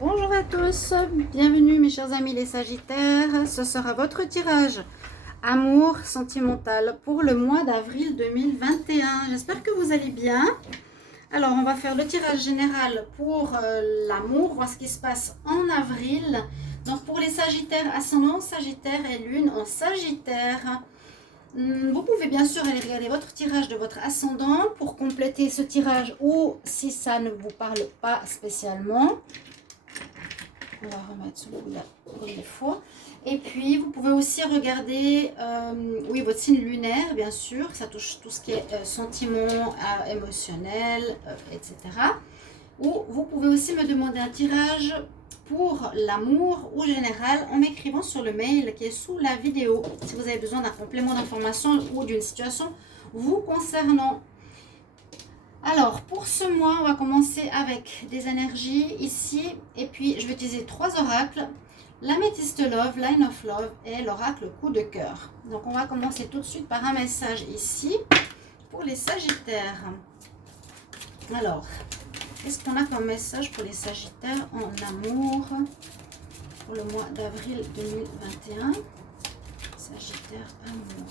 Bonjour à tous, bienvenue mes chers amis les Sagittaires. Ce sera votre tirage amour sentimental pour le mois d'avril 2021. J'espère que vous allez bien. Alors on va faire le tirage général pour l'amour, voir ce qui se passe en avril. Donc pour les Sagittaires, ascendant Sagittaire et lune en Sagittaire. Vous pouvez bien sûr aller regarder votre tirage de votre ascendant pour compléter ce tirage ou si ça ne vous parle pas spécialement. On va remettre celui-là comme il faut. Et puis, vous pouvez aussi regarder oui, votre signe lunaire, bien sûr. Ça touche tout ce qui est sentiment émotionnel, etc. Ou vous pouvez aussi me demander un tirage pour l'amour ou général en m'écrivant sur le mail qui est sous la vidéo. Si vous avez besoin d'un complément d'information ou d'une situation vous concernant. Alors, pour ce mois, on va commencer avec des énergies ici. Et puis, je vais utiliser 3 oracles. L'améthyste Love, Line of Love et l'oracle Coup de cœur. Donc, on va commencer tout de suite par un message ici pour les Sagittaires. Alors, qu'est-ce qu'on a comme message pour les Sagittaires en amour pour le mois d'avril 2021? Sagittaire, amour.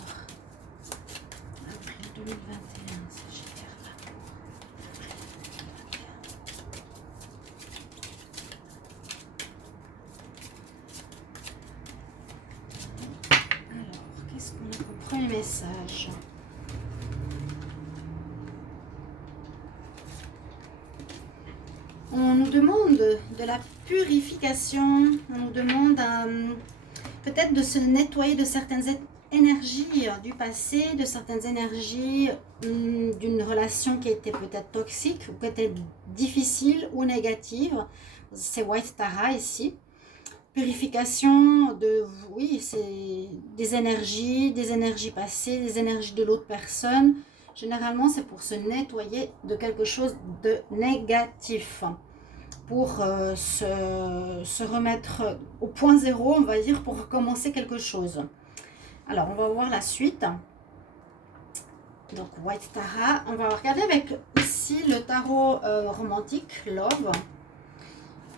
Avril 2021, Sagittaire. Qu'est-ce qu'on a comme premier message? On nous demande de la purification, on nous demande peut-être de se nettoyer de certaines énergies du passé, de certaines énergies d'une relation qui était peut-être toxique, ou peut-être difficile ou négative. C'est White Tara ici. Purification de, oui, c'est des énergies passées, des énergies de l'autre personne. Généralement, c'est pour se nettoyer de quelque chose de négatif, pour se remettre au point zéro, on va dire, pour recommencer quelque chose. Alors, on va voir la suite. Donc, White Tara. On va regarder avec ici le tarot romantique, Love.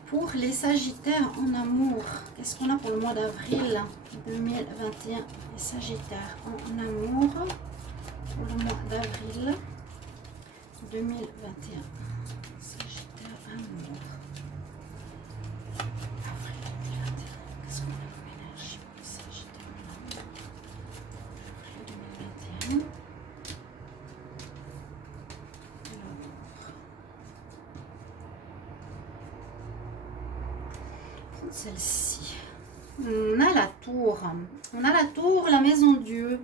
Pour les Sagittaires en amour, qu'est-ce qu'on a pour le mois d'avril 2021? Les Sagittaires en amour pour le mois d'avril 2021. Sagittaire amour. Avril 2021. Qu'est-ce qu'on a comme énergie pour les Sagittaires en amour? Avril 2021. Celle-ci. On a la tour. On a la tour, la maison Dieu.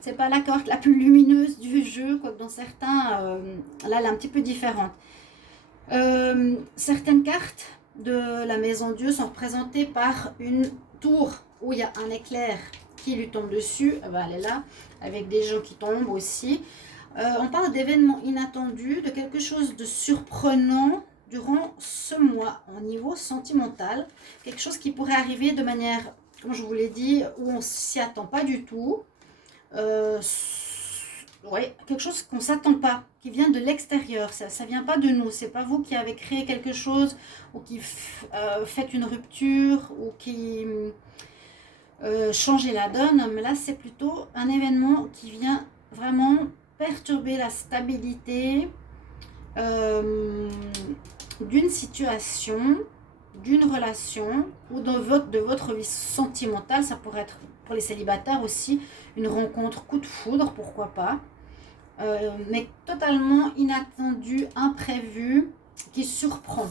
C'est pas la carte la plus lumineuse du jeu, quoique dans certains, là, elle est un petit peu différente. Certaines cartes de la maison Dieu sont représentées par une tour où il y a un éclair qui lui tombe dessus. Ben, elle est là, avec des gens qui tombent aussi. On parle d'événements inattendus, de quelque chose de surprenant durant ce mois au niveau sentimental. Quelque chose qui pourrait arriver de manière, comme je vous l'ai dit, où on ne s'y attend pas du tout. Ouais, quelque chose qu'on ne s'attend pas, qui vient de l'extérieur. Ça ne vient pas de nous. C'est pas vous qui avez créé quelque chose ou qui faites une rupture ou qui changez la donne. Mais là, c'est plutôt un événement qui vient vraiment perturber la stabilité d'une situation, d'une relation ou de votre vie sentimentale. Ça pourrait être pour les célibataires aussi une rencontre coup de foudre, pourquoi pas, mais totalement inattendu, imprévu, qui surprend.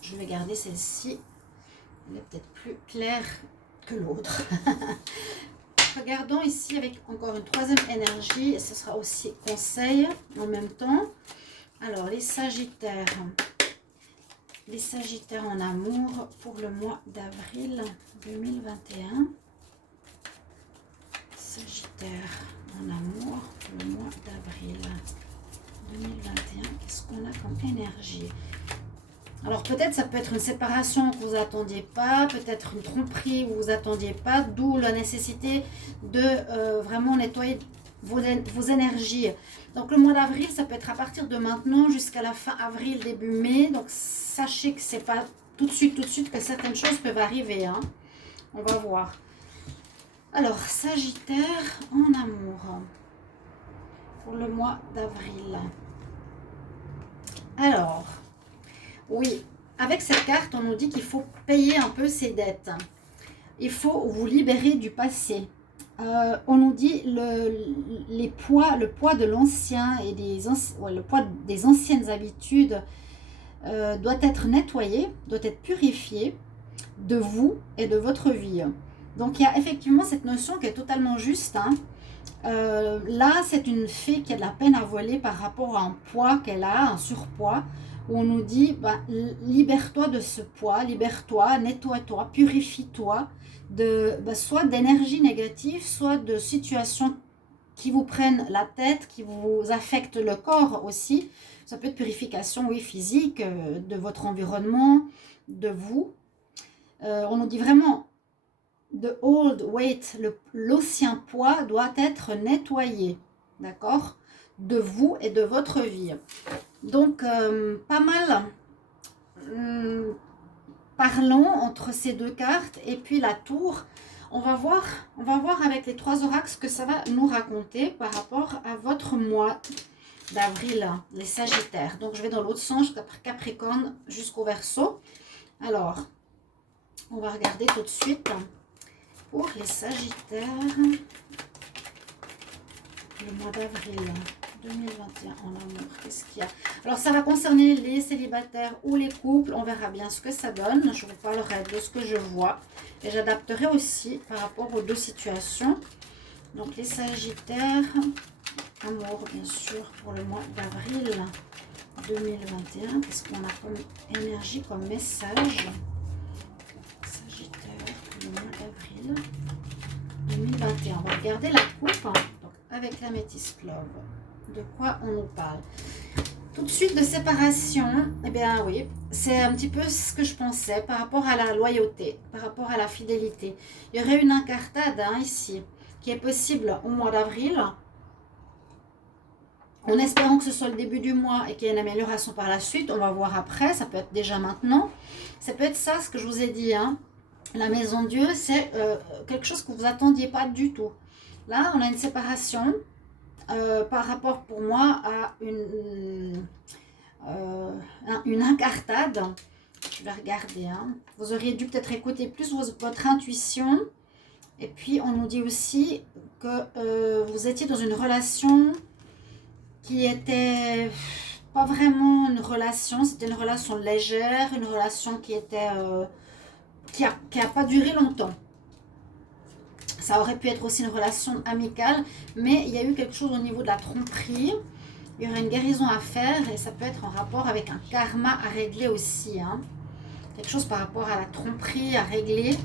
Je vais garder celle-ci, elle est peut-être plus claire que l'autre. Regardons ici avec encore une troisième énergie, et ce sera aussi conseil en même temps. Alors, les Sagittaires en amour pour le mois d'avril 2021. Sagittaire en amour pour le mois d'avril 2021. Qu'est-ce qu'on a comme énergie? Alors peut-être ça peut être une séparation que vous n'attendiez pas, peut-être une tromperie que vous n'attendiez pas, d'où la nécessité de vraiment nettoyer vos énergies. Donc le mois d'avril, ça peut être à partir de maintenant jusqu'à la fin avril, début mai. Donc sachez que c'est pas tout de suite que certaines choses peuvent arriver. Hein. On va voir. Alors, Sagittaire en amour pour le mois d'avril. Alors, oui, avec cette carte, on nous dit qu'il faut payer un peu ses dettes. Il faut vous libérer du passé. On nous dit le poids de l'ancien et le poids des anciennes habitudes doit être nettoyé, doit être purifié de vous et de votre vie. Donc il y a effectivement cette notion qui est totalement juste. Hein. Là, c'est une fée qui a de la peine à voler par rapport à un poids qu'elle a, un surpoids, où on nous dit libère-toi de ce poids, libère-toi, nettoie-toi, purifie-toi de soit d'énergie négative, soit de situations qui vous prennent la tête, qui vous affectent le corps aussi. Ça peut être purification, oui, physique, de votre environnement, de vous. On nous dit vraiment the old weight, l'ancien poids doit être nettoyé, d'accord, de vous et de votre vie. Donc, pas mal. Parlons entre ces deux cartes et puis la tour. On va voir avec les 3 oracles ce que ça va nous raconter par rapport à votre mois d'avril, les Sagittaires. Donc, je vais dans l'autre sens, Capricorne jusqu'au Verseau. Alors, on va regarder tout de suite pour les Sagittaires, le mois d'avril 2021 en amour. Qu'est-ce qu'il y a? Alors, ça va concerner les célibataires ou les couples. On verra bien ce que ça donne. Je vous parlerai de ce que je vois. Et j'adapterai aussi par rapport aux 2 situations. Donc, les Sagittaires, amour, bien sûr, pour le mois d'avril 2021. Qu'est-ce qu'on a comme énergie, comme message? Sagittaire, pour le mois d'avril 2021. On va regarder la coupe. Donc, avec la Métis Clove. De quoi on nous parle? Tout de suite de séparation, eh bien oui, c'est un petit peu ce que je pensais par rapport à la loyauté, par rapport à la fidélité. Il y aurait une incartade ici qui est possible au mois d'avril, en espérant que ce soit le début du mois et qu'il y ait une amélioration par la suite. On va voir après, ça peut être déjà maintenant. Ça peut être ça, ce que je vous ai dit. Hein. La maison de Dieu, c'est quelque chose que vous attendiez pas du tout. Là, on a une séparation. Par rapport pour moi à une incartade. Je vais regarder. Hein. Vous auriez dû peut-être écouter plus votre intuition. Et puis, on nous dit aussi que vous étiez dans une relation qui était pas vraiment une relation. C'était une relation légère, une relation qui était qui a pas duré longtemps. Ça aurait pu être aussi une relation amicale, mais il y a eu quelque chose au niveau de la tromperie. Il y aurait une guérison à faire et ça peut être en rapport avec un karma à régler aussi. Hein. Quelque chose par rapport à la tromperie à régler.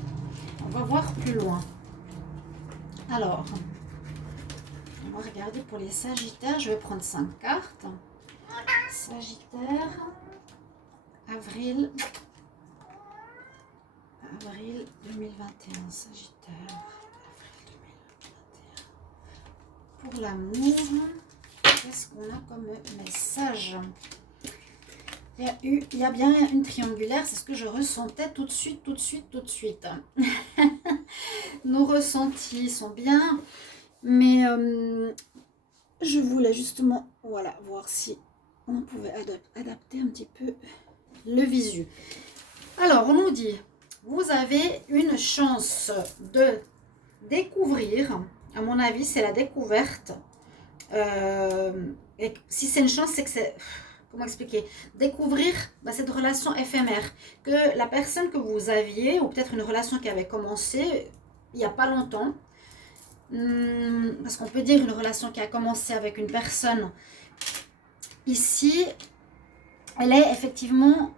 On va voir plus loin. Alors, on va regarder pour les Sagittaires. Je vais prendre 5 cartes. Sagittaire, avril 2021. Sagittaire. Pour l'amour, qu'est-ce qu'on a comme message? Il y a bien une triangulaire, c'est ce que je ressentais tout de suite. Nos ressentis sont bien, mais je voulais justement, voilà, voir si on pouvait adapter un petit peu le visu. Alors, on nous dit, vous avez une chance de découvrir. À mon avis, c'est la découverte. Et si c'est une chance, c'est que c'est... Comment expliquer? Découvrir cette relation éphémère. Que la personne que vous aviez, ou peut-être une relation qui avait commencé il n'y a pas longtemps, parce qu'on peut dire une relation qui a commencé avec une personne, ici, elle est effectivement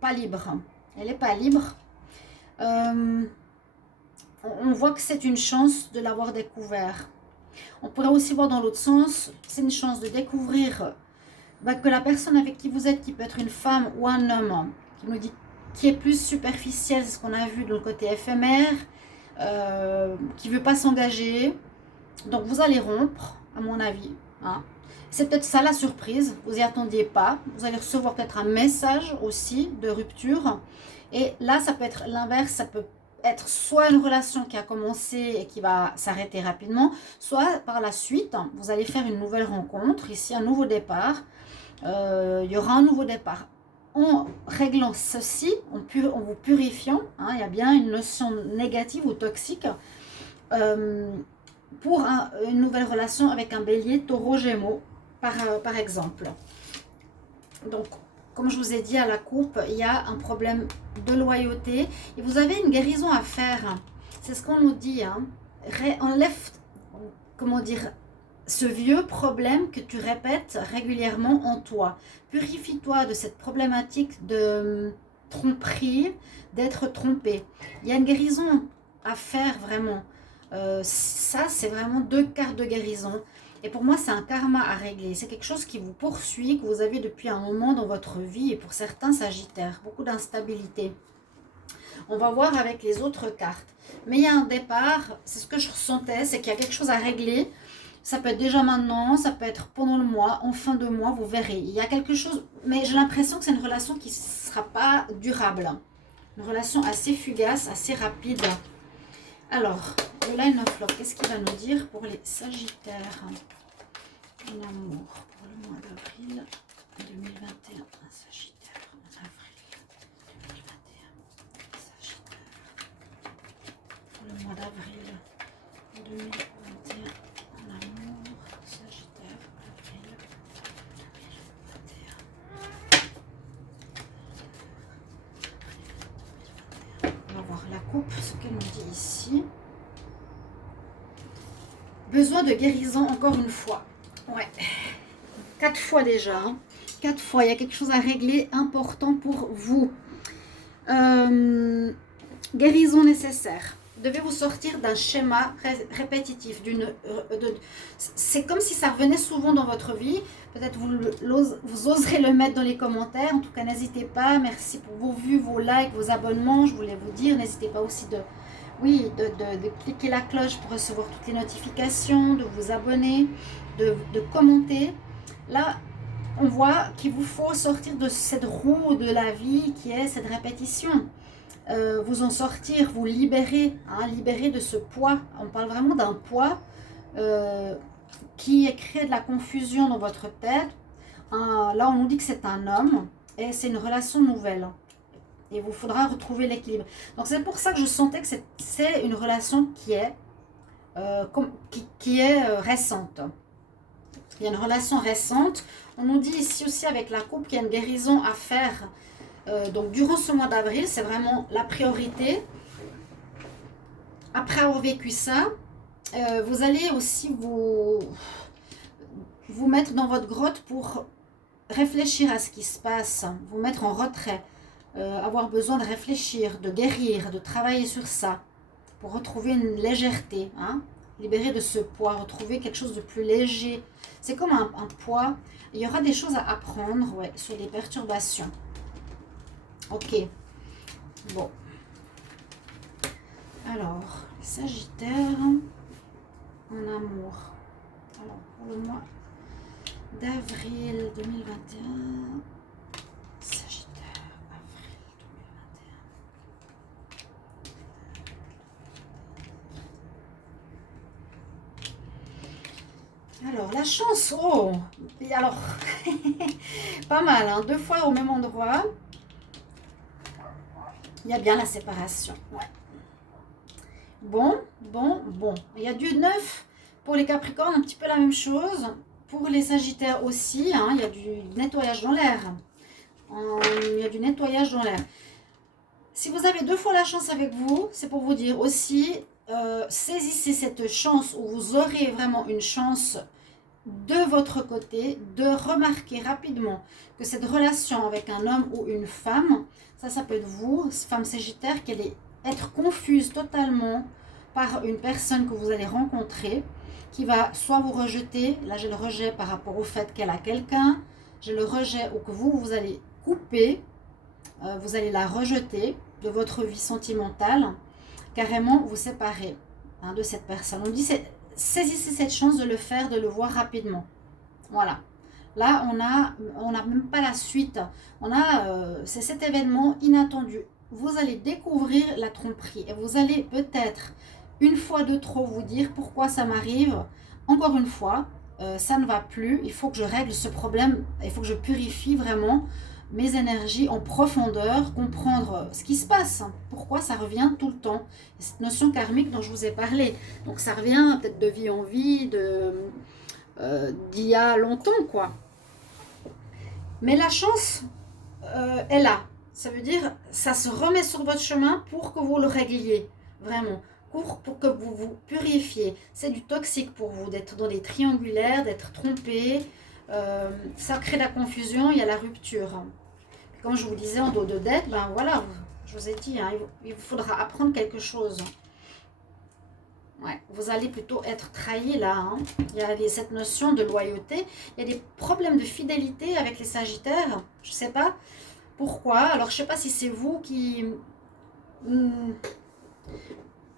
pas libre. Elle n'est pas libre. On voit que c'est une chance de l'avoir découvert. On pourrait aussi voir dans l'autre sens, c'est une chance de découvrir que la personne avec qui vous êtes, qui peut être une femme ou un homme, qui nous dit qui est plus superficiel, c'est ce qu'on a vu de le côté éphémère, qui ne veut pas s'engager. Donc vous allez rompre à mon avis. Hein. C'est peut-être ça la surprise, vous n'y attendiez pas. Vous allez recevoir peut-être un message aussi de rupture. Et là, ça peut être l'inverse, ça peut être soit une relation qui a commencé et qui va s'arrêter rapidement, soit par la suite, vous allez faire une nouvelle rencontre, ici un nouveau départ. Il y aura un nouveau départ. En réglant ceci, en vous purifiant, hein, il y a bien une notion négative ou toxique, pour une nouvelle relation avec un bélier, taureau, gémeaux, par exemple. Donc, comme je vous ai dit à la coupe, il y a un problème de loyauté et vous avez une guérison à faire. C'est ce qu'on nous dit. Hein. Enlève, comment dire, ce vieux problème que tu répètes régulièrement en toi. Purifie-toi de cette problématique de tromperie, d'être trompé. Il y a une guérison à faire vraiment. Ça, c'est vraiment 2 cartes de guérison. Et pour moi, c'est un karma à régler. C'est quelque chose qui vous poursuit, que vous avez depuis un moment dans votre vie. Et pour certains sagittaires, beaucoup d'instabilité. On va voir avec les autres cartes. Mais il y a un départ, c'est ce que je ressentais, c'est qu'il y a quelque chose à régler. Ça peut être déjà maintenant, ça peut être pendant le mois, en fin de mois, vous verrez. Il y a quelque chose, mais j'ai l'impression que c'est une relation qui ne sera pas durable. Une relation assez fugace, assez rapide. Alors, le Line of Love, qu'est-ce qu'il va nous dire pour les Sagittaires en amour pour le mois d'avril 2021? Un Sagittaire en avril 2021. Sagittaire pour le mois d'avril 2021 en amour. Sagittaire avril 2021. On va voir la coupe, ce qu'elle nous dit ici. Besoin de guérison encore une fois. Ouais. 4 fois déjà. Hein. 4 fois. Il y a quelque chose à régler important pour vous. Guérison nécessaire. Vous devez vous sortir d'un schéma répétitif. C'est comme si ça revenait souvent dans votre vie. Peut-être vous oserez le mettre dans les commentaires. En tout cas, n'hésitez pas. Merci pour vos vues, vos likes, vos abonnements. Je voulais vous dire. N'hésitez pas aussi de cliquer la cloche pour recevoir toutes les notifications, de vous abonner, de commenter. Là, on voit qu'il vous faut sortir de cette roue de la vie qui est cette répétition. Vous en sortir, vous libérer, hein, libérer de ce poids. On parle vraiment d'un poids qui crée de la confusion dans votre tête. Là, on nous dit que c'est un homme et c'est une relation nouvelle. Et il vous faudra retrouver l'équilibre. Donc, c'est pour ça que je sentais que c'est une relation qui est récente. Il y a une relation récente. On nous dit ici aussi avec la coupe qu'il y a une guérison à faire. Donc, durant ce mois d'avril, c'est vraiment la priorité. Après avoir vécu ça, vous allez aussi vous mettre dans votre grotte pour réfléchir à ce qui se passe. Vous mettre en retrait. Avoir besoin de réfléchir, de guérir, de travailler sur ça. Pour retrouver une légèreté. Hein, libérer de ce poids, retrouver quelque chose de plus léger. C'est comme un poids. Il y aura des choses à apprendre, ouais, sur les perturbations. Ok. Bon. Alors, Sagittaire en amour. Alors, pour le mois d'avril 2021, Sagittaire, avril 2021. Alors, la chance, oh, et alors, pas mal, hein, 2 fois au même endroit. Il y a bien la séparation, ouais. Bon. Il y a du 9 pour les Capricornes, un petit peu la même chose. Pour les Sagittaires aussi, hein, il y a du nettoyage dans l'air. Il y a du nettoyage dans l'air. Si vous avez 2 fois la chance avec vous, c'est pour vous dire aussi, saisissez cette chance où vous aurez vraiment une chance de votre côté, de remarquer rapidement que cette relation avec un homme ou une femme, ça peut être vous, femme Sagittaire, qu'elle est être confuse totalement par une personne que vous allez rencontrer, qui va soit vous rejeter, là j'ai le rejet par rapport au fait qu'elle a quelqu'un, j'ai le rejet ou que vous allez couper, vous allez la rejeter de votre vie sentimentale, carrément vous séparer, hein, de cette personne. On dit saisissez cette chance de le faire, de le voir rapidement. Voilà. Là, on n'a même pas la suite. C'est cet événement inattendu. Vous allez découvrir la tromperie et vous allez peut-être, une fois de trop, vous dire pourquoi ça m'arrive. Encore une fois, ça ne va plus. Il faut que je règle ce problème. Il faut que je purifie vraiment mes énergies en profondeur, comprendre ce qui se passe, pourquoi ça revient tout le temps. Cette notion karmique dont je vous ai parlé. Donc ça revient peut-être de vie en vie, d'il y a longtemps, quoi. Mais la chance est là. Ça veut dire, ça se remet sur votre chemin pour que vous le régliez, vraiment. Pour que vous vous purifiez. C'est du toxique pour vous d'être dans des triangulaires, d'être trompé. Ça crée la confusion, il y a la rupture. Comme je vous disais en dos de dette, ben voilà, je vous ai dit, hein, il vous faudra apprendre quelque chose. Ouais, vous allez plutôt être trahi là. Hein. Il y a cette notion de loyauté. Il y a des problèmes de fidélité avec les Sagittaires. Je ne sais pas pourquoi. Alors, je ne sais pas si c'est vous qui... Moi,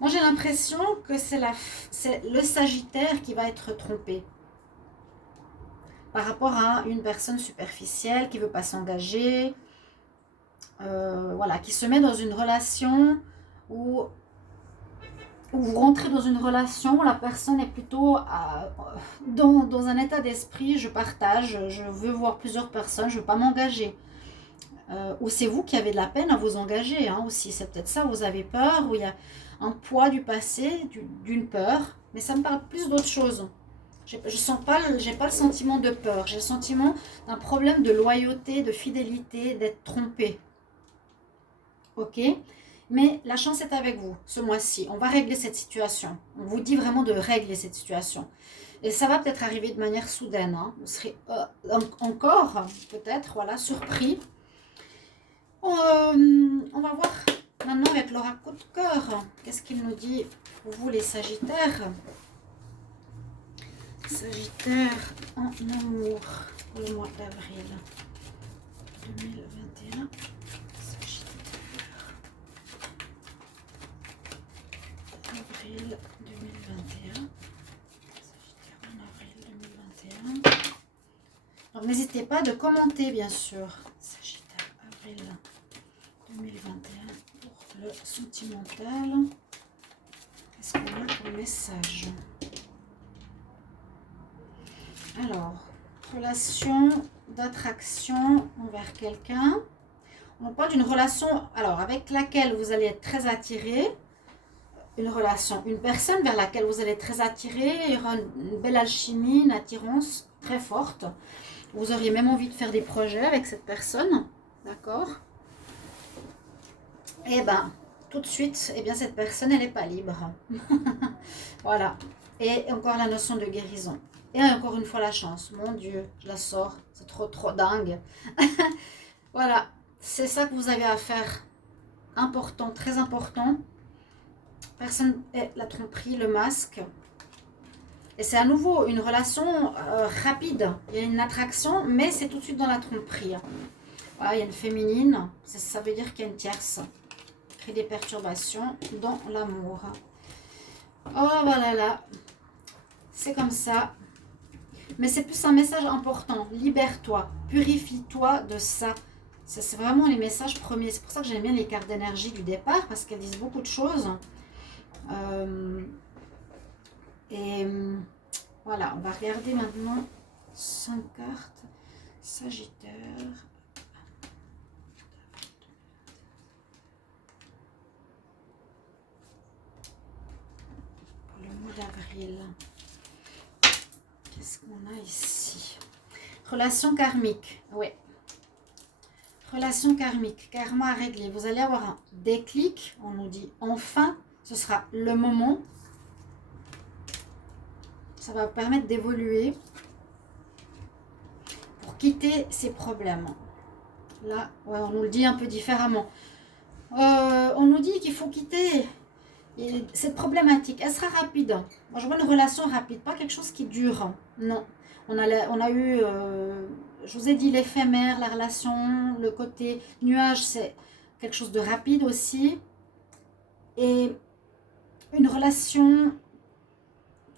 j'ai l'impression que c'est le Sagittaire qui va être trompé. Par rapport à une personne superficielle qui ne veut pas s'engager. Voilà, qui se met dans une relation où vous rentrez dans une relation, la personne est plutôt dans un état d'esprit, je partage, je veux voir plusieurs personnes, je ne veux pas m'engager. Ou c'est vous qui avez de la peine à vous engager hein, aussi, c'est peut-être ça, vous avez peur, ou il y a un poids du passé, d'une peur, mais ça me parle plus d'autre chose. Je sens pas, j'ai pas le sentiment de peur, j'ai le sentiment d'un problème de loyauté, de fidélité, d'être trompé. Ok ? Mais la chance est avec vous ce mois-ci. On va régler cette situation. On vous dit vraiment de régler cette situation. Et ça va peut-être arriver de manière soudaine. Hein. Vous serez encore peut-être voilà, surpris. On va voir maintenant avec l'oracle de cœur. Qu'est-ce qu'il nous dit pour vous les Sagittaires? Sagittaire en amour pour le mois d'avril 2021. Avril 2021. Sagittaire en avril 2021. Donc n'hésitez pas de commenter bien sûr. Sagittaire avril 2021 pour le sentimental. Qu'est-ce qu'on a comme message? Alors, relation d'attraction envers quelqu'un. On parle d'une relation alors avec laquelle vous allez être très attiré. Une relation, une personne vers laquelle vous allez être très attiré, il y aura une belle alchimie, une attirance très forte. Vous auriez même envie de faire des projets avec cette personne, d'accord? Et bien, tout de suite, eh bien, cette personne, elle n'est pas libre. Voilà. Et encore la notion de guérison. Et encore une fois, la chance. Mon Dieu, je la sors. C'est trop dingue. Voilà. C'est ça que vous avez à faire. Important, très important. Personne est la tromperie, le masque. Et c'est à nouveau une relation rapide. Il y a une attraction, mais c'est tout de suite dans la tromperie. Voilà, il y a une féminine. Ça veut dire qu'il y a une tierce. Crée des perturbations dans l'amour. Oh voilà là. C'est comme ça. Mais c'est plus un message important. Libère-toi. Purifie-toi de ça. C'est vraiment les messages premiers. C'est pour ça que j'aime bien les cartes d'énergie du départ. Parce qu'elles disent beaucoup de choses. Voilà, on va regarder maintenant 5 cartes. Sagittaire. Pour le mois d'avril. Qu'est-ce qu'on a ici? Relation karmique. Oui. Relation karmique. Karma à régler. Vous allez avoir un déclic. On nous dit enfin. Ce sera le moment. Ça va vous permettre d'évoluer pour quitter ces problèmes. Là, ouais, on nous le dit un peu différemment. On nous dit qu'il faut quitter cette problématique. Elle sera rapide. Moi, je vois une relation rapide, pas quelque chose qui dure. Non. On a eu, je vous ai dit, l'éphémère, la relation, le côté nuage, c'est quelque chose de rapide aussi. Et une relation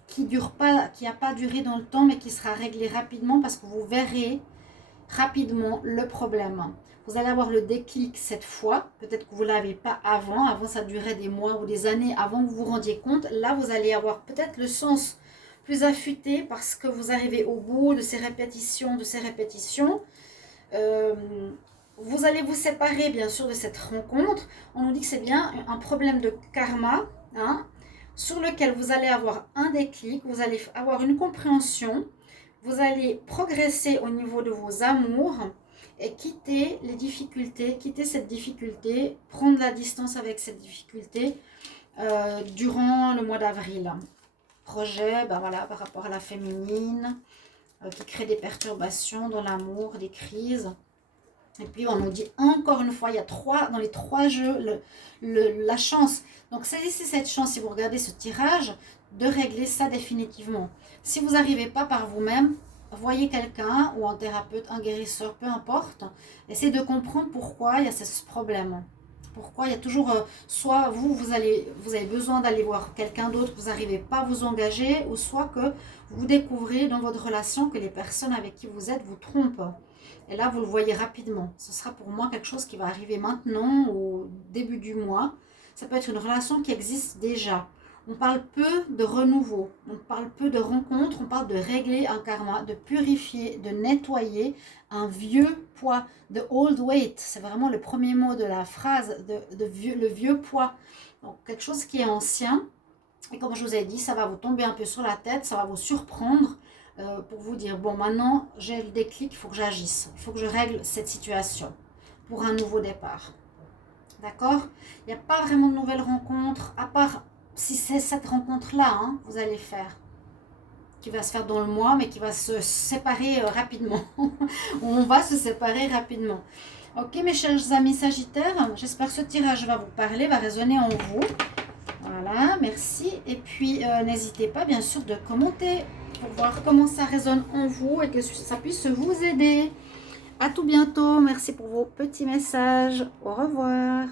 qui n'a pas duré dans le temps, mais qui sera réglé rapidement parce que vous verrez rapidement le problème. Vous allez avoir le déclic cette fois. Peut-être que vous ne l'avez pas avant. Avant, ça durait des mois ou des années avant que vous vous rendiez compte. Là, vous allez avoir peut-être le sens plus affûté parce que vous arrivez au bout de ces répétitions, vous allez vous séparer bien sûr de cette rencontre. On nous dit que c'est bien un problème de karma, hein, sur lequel vous allez avoir un déclic, vous allez avoir une compréhension, vous allez progresser au niveau de vos amours et quitter les difficultés, quitter cette difficulté, prendre la distance avec cette difficulté durant le mois d'avril. Projet, ben voilà, par rapport à la féminine, qui crée des perturbations dans l'amour, des crises. Et puis on nous dit encore une fois, il y a dans les 3 jeux, la chance. Donc saisissez cette chance, si vous regardez ce tirage, de régler ça définitivement. Si vous n'arrivez pas par vous-même, voyez quelqu'un ou un thérapeute, un guérisseur, peu importe. Essayez de comprendre pourquoi il y a ce problème. Pourquoi il y a toujours, soit vous avez besoin d'aller voir quelqu'un d'autre, vous n'arrivez pas à vous engager, ou soit que vous découvrez dans votre relation que les personnes avec qui vous êtes vous trompent. Et là, vous le voyez rapidement. Ce sera pour moi quelque chose qui va arriver maintenant, au début du mois. Ça peut être une relation qui existe déjà. On parle peu de renouveau, on parle peu de rencontres, on parle de régler un karma, de purifier, de nettoyer un vieux poids, de old weight. C'est vraiment le premier mot de la phrase, le vieux poids. Donc, quelque chose qui est ancien. Et comme je vous ai dit, ça va vous tomber un peu sur la tête, ça va vous surprendre pour vous dire, bon, maintenant, j'ai le déclic, il faut que j'agisse. Il faut que je règle cette situation pour un nouveau départ. D'accord? Il n'y a pas vraiment de nouvelles rencontres, à part si c'est cette rencontre-là, hein, vous allez faire, qui va se faire dans le mois, mais qui va se séparer rapidement. On va se séparer rapidement. Ok, mes chers amis Sagittaires, j'espère que ce tirage va vous parler, va résonner en vous. Voilà, merci. Et puis, n'hésitez pas, bien sûr, de commenter pour voir comment ça résonne en vous et que ça puisse vous aider. À tout bientôt. Merci pour vos petits messages. Au revoir.